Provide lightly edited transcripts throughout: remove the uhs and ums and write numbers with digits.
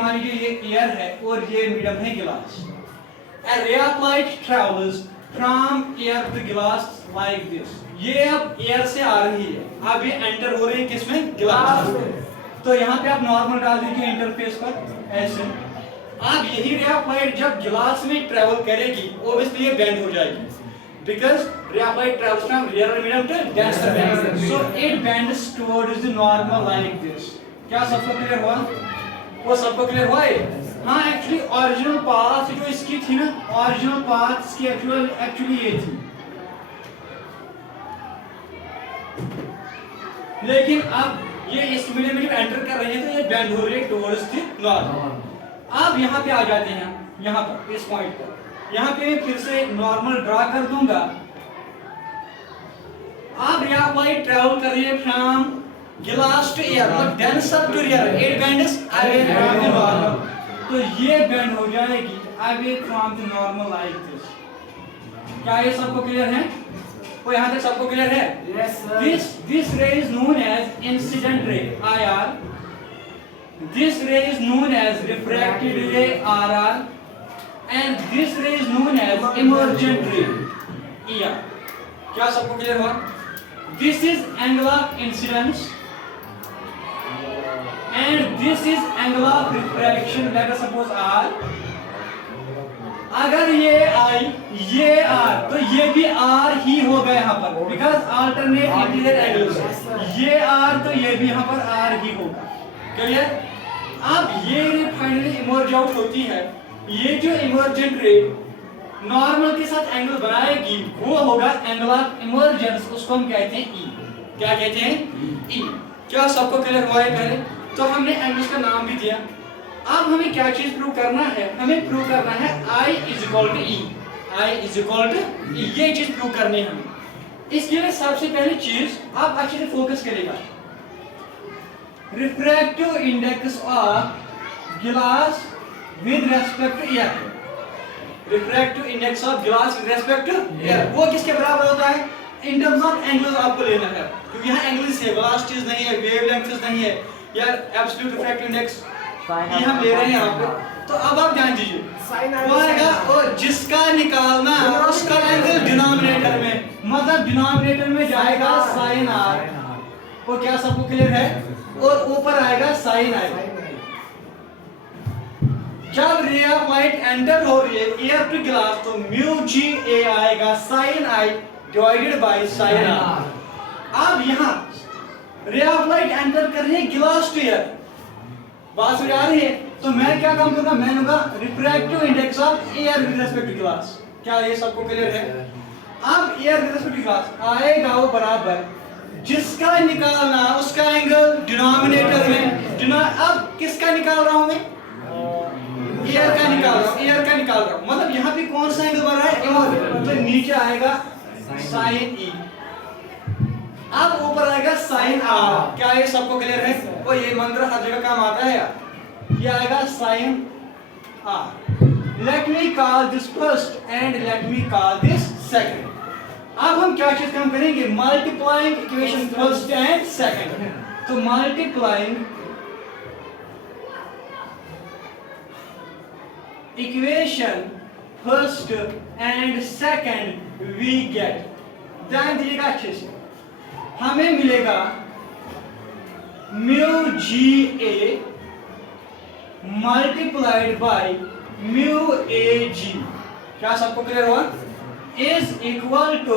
मान लीजिए ये एयर है और ये मीडियम है गिलास। A ray of light travels from air to glass like this. ये अब एयर से आ रही है, अब ये एंटर हो रही है किसमें? गिलास में। तो यहाँ पे आप नॉर्मल डाल दीजिए इंटरफेस पर ऐसे। अब यही रे ऑफ लाइट जब गिलास में ट्रेवल करेगी ऑब्वियसली ये बेंड हो जाएगी, because ray of light travels from rarer medium to denser medium, so it bends towards the normal like this. क्या सबको क्लियर हुआ? वो सबको क्लियर हुआ है? हाँ, एक्चुअली ओरिजिनल पाथ जो इसकी थी ना, ओरिजिनल पाथ इसकी एक्चुअली ये थी, लेकिन अब ये इस मीडियम में जब एंटर कर रही है तो ये बेंड हो रही है टुवर्ड्स द नॉर्मल। अब यहाँ पे आ जाते हैं, यहाँ पर इस पॉइंट पर, यहाँ पे फिर से नॉर्मल ड्रा कर दूंगा। अब रे ऑफ लाइट ट्रैवल कर रही है फ्रॉम गिलास टू एयर, मतलब denser to rare, it bends away from the normal, तो ये बेंड हो जाएगी away from the normal like this. क्या ये सबको क्लियर है? वो यहाँ तक सबको क्लियर है? Yes, sir. This ray is known as incident ray IR. This ray is known as refracted ray RR, and this ray is known as emergent ray ER. क्या सबको क्लियर हुआ? This is angle of incidence and this is angle of refraction. Let us suppose R. अगर ये I ये R तो ये भी R ही होगा यहाँ पर, बिकॉज अल्टरनेट इंटीरियर एंगल्स, ये R तो ये भी यहाँ पर R ही होगा। क्लियर? अब ये रे फाइनली इमर्ज आउट होती है, ये जो इमर्जेंट रे नॉर्मल के साथ एंगल बनाएगी वो होगा एंगल ऑफ इमर्जेंस, उसको हम कहते हैं E। क्या कहते हैं? E। क्या सबको क्लियर हुआ है? पहले तो हमने एंगल्स का नाम भी दिया। अब हमें क्या चीज प्रूव करना है? हमें प्रूव करना है I is equal to E, I is equal to E, ये चीज प्रूव करनी है हमें। इसके लिए सबसे पहली चीज आप अच्छे से फोकस करेगा, refractive index of glass with respect to air. Refractive index of glass with respect to air वो किसके बराबर होता है? इन टर्म्स ऑफ एंगल आपको लेना है, क्योंकि यहाँ एंगल्स है, वेलोसिटीज नहीं है, वेवलेंथ्स नहीं है, यार एब्सोल्यूट रिफ्रैक्टिव इंडेक्स ये हम ले रहे हैं यहाँ पे। तो अब आप ध्यान दीजिए, वो आएगा और जिसका निकालना उसका एंगल डिनोमिनेटर में, मतलब डिनोमिनेटर में जाएगा साइन आर, वो क्या सबको क्लियर है? और ऊपर आएगा साइन आई। जब रे ऑफ लाइट एंटर हो रही है एयर टू ग्लास तो म्यू जी ए आएगा sine i divided by sine r. अब यहाँ रे ऑफ लाइट एंटर कर रही है ग्लास टू एयर, बात समझ आ रही है? तो मैं क्या काम करूंगा? मैं लूंगा refractive index of air with respect to glass. क्या ये सबको क्लियर है? अब air with respect to glass आएगा वो बराबर जिसका निकालना उसका एंगल डिनोमिनेटर में। अब किसका निकाल रहा हूं मैं? एयर का निकाल रहा हूं, एयर का निकाल रहा हूं, मतलब यहाँ पे कौन सा एंगल बन रहा है? तो नीचे आएगा साइन ई, अब ऊपर आएगा साइन आर। क्या ये सबको क्लियर है? वो ये मंत्र हर जगह काम आता है यार। ये आएगा sine r. Let me call this first and let me call this second. अब हम क्या चीज काम करेंगे? Multiplying equation first and second. तो multiplying equation first and second we get, ध्यान दीजिएगा अच्छे से, हमें मिलेगा mu g a multiplied by mu a g. क्या सबको क्लियर हुआ? Is equal to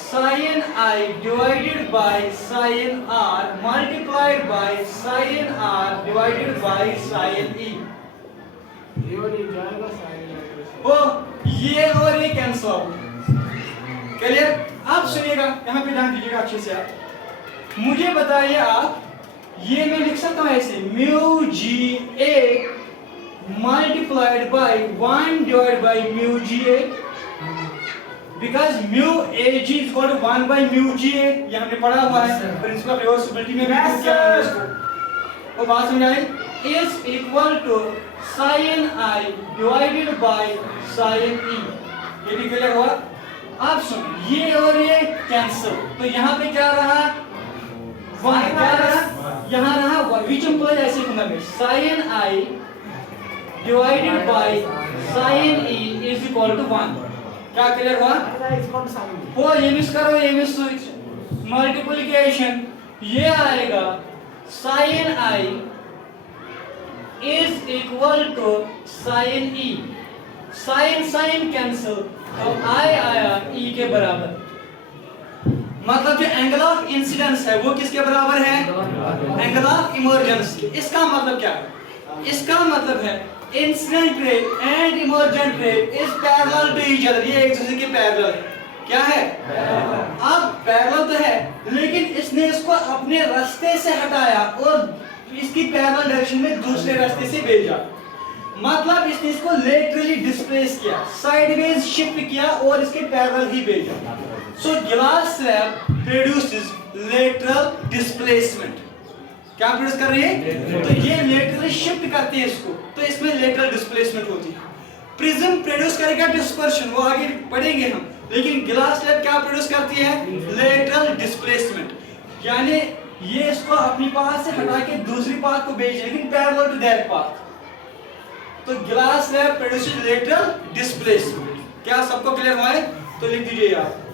sine i divided by sine r multiplied by sine r divided by sine ई। ओ ये और ये कैंसिल आउट। क्लियर? अब सुनिएगा, यहाँ पे ध्यान दीजिएगा अच्छे से। आप मुझे बताइए, आप ये मैं लिख सकता हूँ ऐसे mu g a multiplied by 1 divide by mu g a, because mu a g is equal to 1 by mu g a, ये हमने पढ़ा हुआ है प्रिंसिपल ऑफ रिवर्सिबिलिटी में भी क्या है इसको। और बात समझ आई? Is equal to sine i divided by sine e. ये भी क्लियर हुआ? अब सुन, ये और ये कैंसिल, तो यहाँ पे क्या रहा? 1 क्या रहा? यहाँ रहा which implies ऐसे लिखूंगा मैं sin I divided by sin E is equal to 1। क्या क्लियर हुआ? हो ये मिस करो, ये मिस स्विच मल्टीप्लिकेशन, ये आएगा sin I is equal to sin E, sin cancel तो I आया E के बराबर। मतलब जो एंगल ऑफ इंसिडेंस है वो किसके बराबर है? एंगल ऑफ इमर्जेंस के। इसका मतलब क्या है? इसका मतलब है incident ray and emergent ray is parallel to each other, ये एक दूसरे के पैरेलल है। क्या है? अब पैरेलल तो है लेकिन इसने इसको अपने रास्ते से हटाया और इसकी पैरेलल डायरेक्शन में दूसरे रास्ते से भेजा। मतलब इसने इसको लेटरली डिस्प्लेस किया, साइडवेज शिफ्ट किया और इसके पैरेलल ही भेजा। So glass slab produces lateral displacement. क्या प्रोड्यूस कर रही है? तो ये लेटरली शिफ्ट करते हैं इसको, तो इसमें लेटरल डिस्प्लेसमेंट होती है। प्रिज्म प्रोड्यूस करेगा डिस्पर्शन, वो आगे पढ़ेंगे हम, लेकिन ग्लास स्लैब क्या प्रोड्यूस करती है? लेटरल डिस्प्लेसमेंट, यानी ये इसको अपनी पाथ से हटा के दूसरी पाथ को भेज, लेकिन पैरेलल टू दैट पाथ। तो glass slab produces lateral displacement. क्या सबको क्लियर हुआ है? तो लिख दीजिए आप